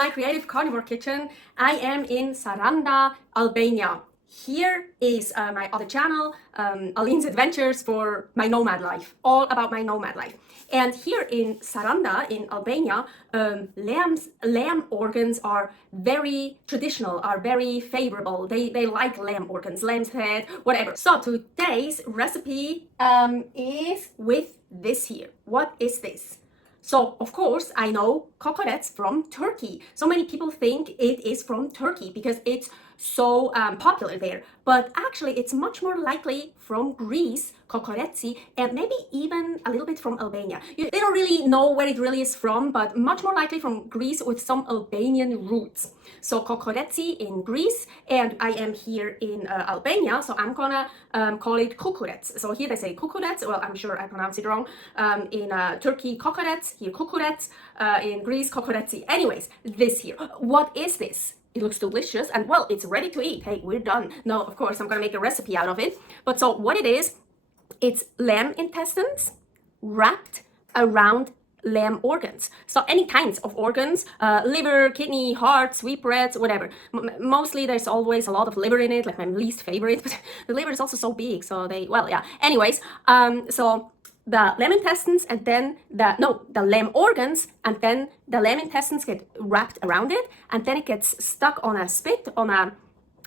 my creative carnivore kitchen. I am in Saranda, Albania. Here is my other channel, Aline's Adventures for my nomad life, all about my nomad life. And here in Saranda, in Albania, lamb organs are very traditional, are very favorable. They like lamb organs, lamb's head, whatever. So today's recipe is with this here. What is this? So, of course, I know kokorec from Turkey. So many people think it is from Turkey because it's so popular there. But actually, it's much more likely from Greece, kokoreci, and maybe even a little bit from Albania. They don't really know where it really is from, but much more likely from Greece with some Albanian roots. So kokoreci in Greece, and I am here in Albania, so I'm gonna call it kukurec. So here they say kukurec, well, I'm sure I pronounce it wrong. In Turkey, kokorec, here kukurec, in Greece, kokoreci. Anyways, this here. What is this? It looks delicious, and well, it's ready to eat. Hey, we're done. No, of course, I'm gonna make a recipe out of it. But so what it is, it's lamb intestines wrapped around lamb organs. So any kinds of organs, liver, kidney, heart, sweetbreads, whatever. Mostly there's always a lot of liver in it, like my least favorite, but the liver is also so big, so well, yeah. Anyways, so the lamb intestines and then the lamb organs, and then the lamb intestines get wrapped around it, and then it gets stuck on a spit, on a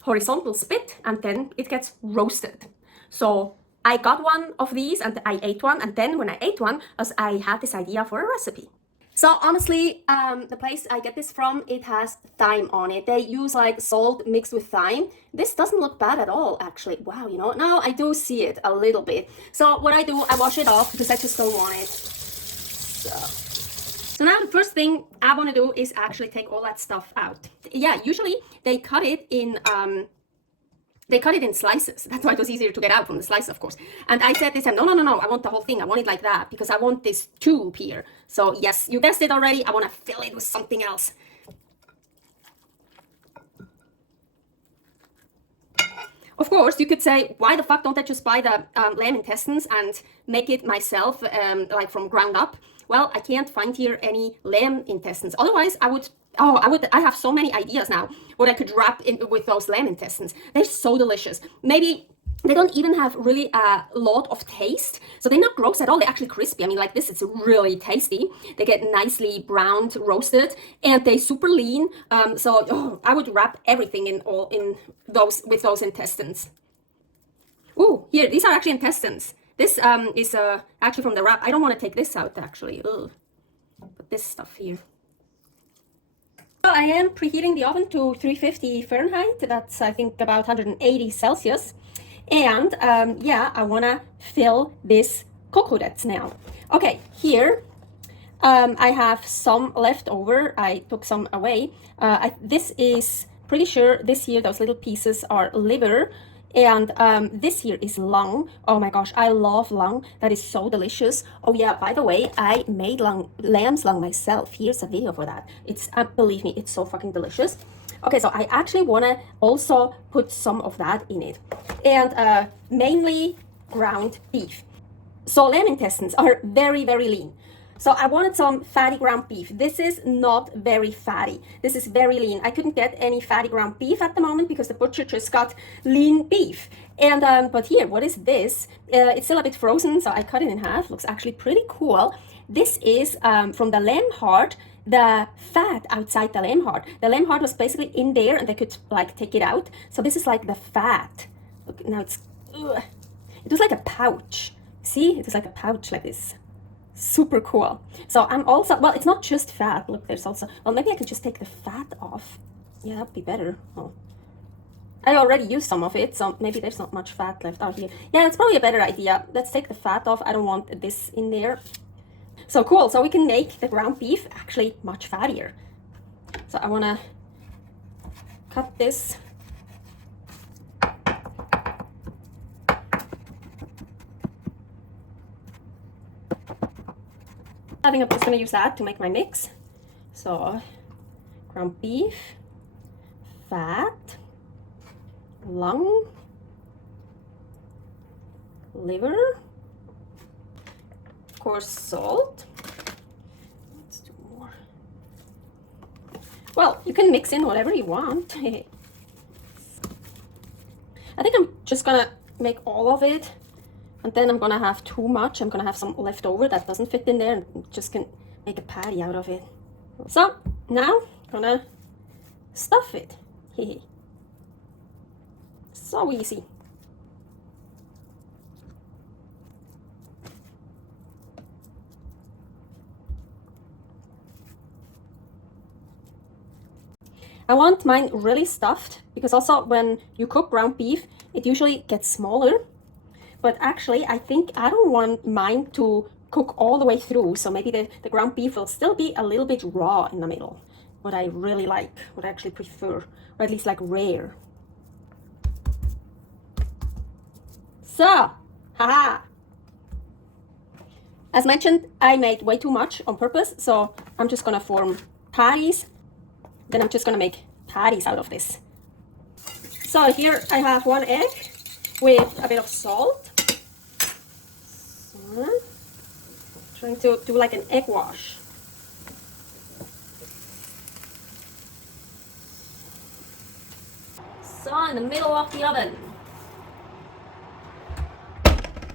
horizontal spit, and then it gets roasted. So I got one of these and I ate one, and then when I ate one, I had this idea for a recipe. So honestly, the place I get this from, it has thyme on it. They use like salt mixed with thyme. This doesn't look bad at all, actually. Wow, you know, now I do see it a little bit. So what I do, I wash it off because I just don't want it. So now the first thing I want to do is actually take all that stuff out. Yeah, usually they cut it in slices. That's why it was easier to get out from the slice, of course. And I said this time, no, I want the whole thing. I want it like that because I want this tube here. So yes, you guessed it already. I want to fill it with something else. Of course, you could say, why the fuck don't I just buy the lamb intestines and make it myself, like from ground up? Well, I can't find here any lamb intestines. Otherwise, I have so many ideas now what I could wrap in with those lamb intestines. They're so delicious. Maybe they don't even have really a lot of taste. So they're not gross at all. They're actually crispy. I mean, like this, it's really tasty. They get nicely browned, roasted, and they're super lean. So I would wrap everything with those intestines. Ooh, here, these are actually intestines. This is actually from the wrap. I don't want to take this out, actually. Ugh. But this stuff here. Well, I am preheating the oven to 350 Fahrenheit. That's, I think, about 180 Celsius. And yeah, I want to fill this kukurec now. Okay, here I have some left over. I took some away. This is pretty sure this here, those little pieces are liver. And this here is lung. Oh my gosh, I love lung. That is so delicious. Oh yeah, by the way, I made lamb's lung myself. Here's a video for that. It's, believe me, it's so fucking delicious. Okay, so I actually want to also put some of that in it. And mainly ground beef. So lamb intestines are very, very lean. So I wanted some fatty ground beef. This is not very fatty. This is very lean. I couldn't get any fatty ground beef at the moment because the butcher just got lean beef. And but here, what is this? It's still a bit frozen, so I cut it in half. Looks actually pretty cool. This is from the lamb heart, the fat outside the lamb heart. The lamb heart was basically in there, and they could like take it out. So this is like the fat. Look, now it's, it was like a pouch. See, it was like a pouch like this. Super cool. So I'm also, well, it's not just fat. Look, there's also, well, maybe I can just take the fat off. Yeah, that'd be better. Oh, I already used some of it, so maybe there's not much fat left out here. Yeah, that's probably a better idea. Let's take the fat off. I don't want this in there. So cool. So we can make the ground beef actually much fattier. So I want to cut this. I think I'm just going to use that to make my mix. So, ground beef, fat, lung, liver, of course salt. Let's do more. Well, you can mix in whatever you want. I think I'm just gonna make all of it, and then I'm gonna have too much. I'm gonna have some left over that doesn't fit in there, and just can make a patty out of it. So now I'm gonna stuff it. So easy. I want mine really stuffed, because also when you cook ground beef, it usually gets smaller. But actually, I think I don't want mine to cook all the way through, so maybe the ground beef will still be a little bit raw in the middle. What I really like, what I actually prefer, or at least like rare. So, haha! As mentioned, I made way too much on purpose, so I'm just gonna form patties. Then I'm just gonna make patties out of this. So here I have 1 egg with a bit of salt. So, trying to do like an egg wash. So in the middle of the oven.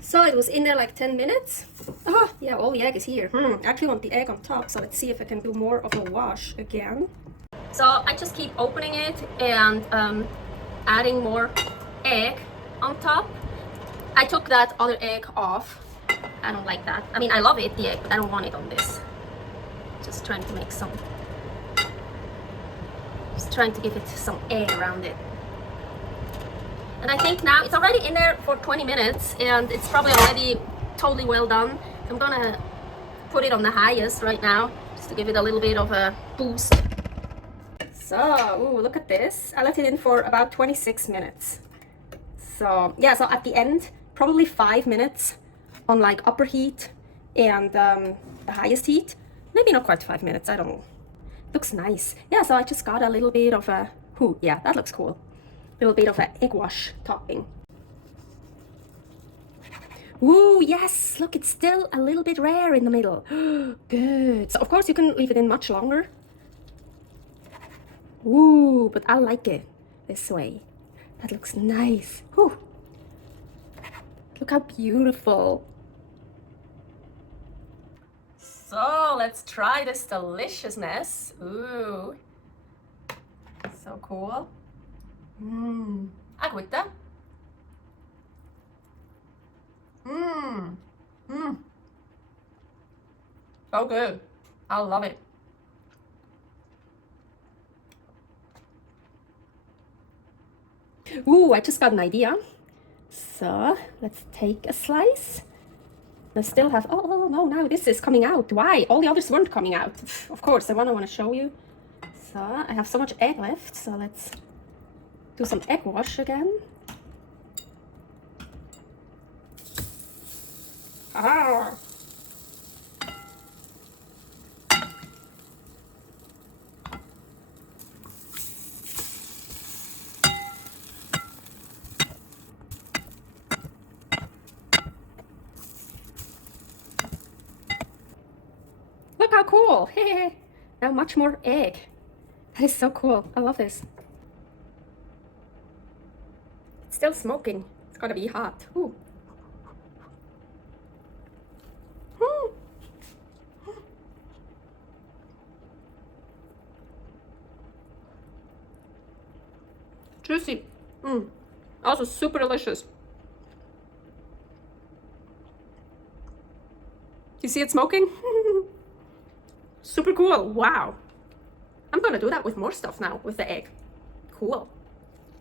So it was in there like 10 minutes. Oh yeah, all the egg is here. I actually want the egg on top, so let's see if I can do more of a wash again. So I just keep opening it and adding more egg on top. I took that other egg off. I don't like that. I mean, I love it, the egg, but I don't want it on this. Just trying to make some, just trying to give it some egg around it. And I think now it's already in there for 20 minutes and it's probably already totally well done. I'm gonna put it on the highest right now, just to give it a little bit of a boost. So, ooh, look at this. I left it in for about 26 minutes. So, yeah, so at the end, probably 5 minutes on like upper heat and the highest heat. Maybe not quite 5 minutes, I don't know. Looks nice. Yeah, so I just got a little bit of a, ooh, yeah, that looks cool. A little bit of an egg wash topping. Ooh, yes, look, it's still a little bit rare in the middle. Good. So, of course, you can leave it in much longer. Ooh, but I like it this way. That looks nice. Ooh. Look how beautiful. So let's try this deliciousness. Ooh. So cool. Aguita. So good. I love it. Ooh, I just got an idea. So let's take a slice. I still have, oh no, now this is coming out. Why? All the others weren't coming out. Of course, the one I want to show you. So I have so much egg left, so let's do some egg wash again. Ah. Look how cool! Now much more egg. That is so cool. I love this. It's still smoking. It's gotta be hot. Ooh. Juicy. Also super delicious. You see it smoking? Super cool. Wow. I'm gonna do that with more stuff now with the egg. Cool.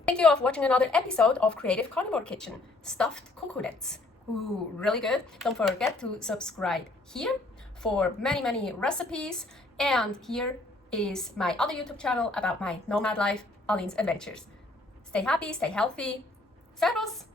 Thank you for watching another episode of Creative Carnivore Kitchen. Stuffed kukurec. Ooh, really good. Don't forget to subscribe here for many recipes. And here is my other YouTube channel about my nomad life, Aline's Adventures. Stay happy, stay healthy. Servus!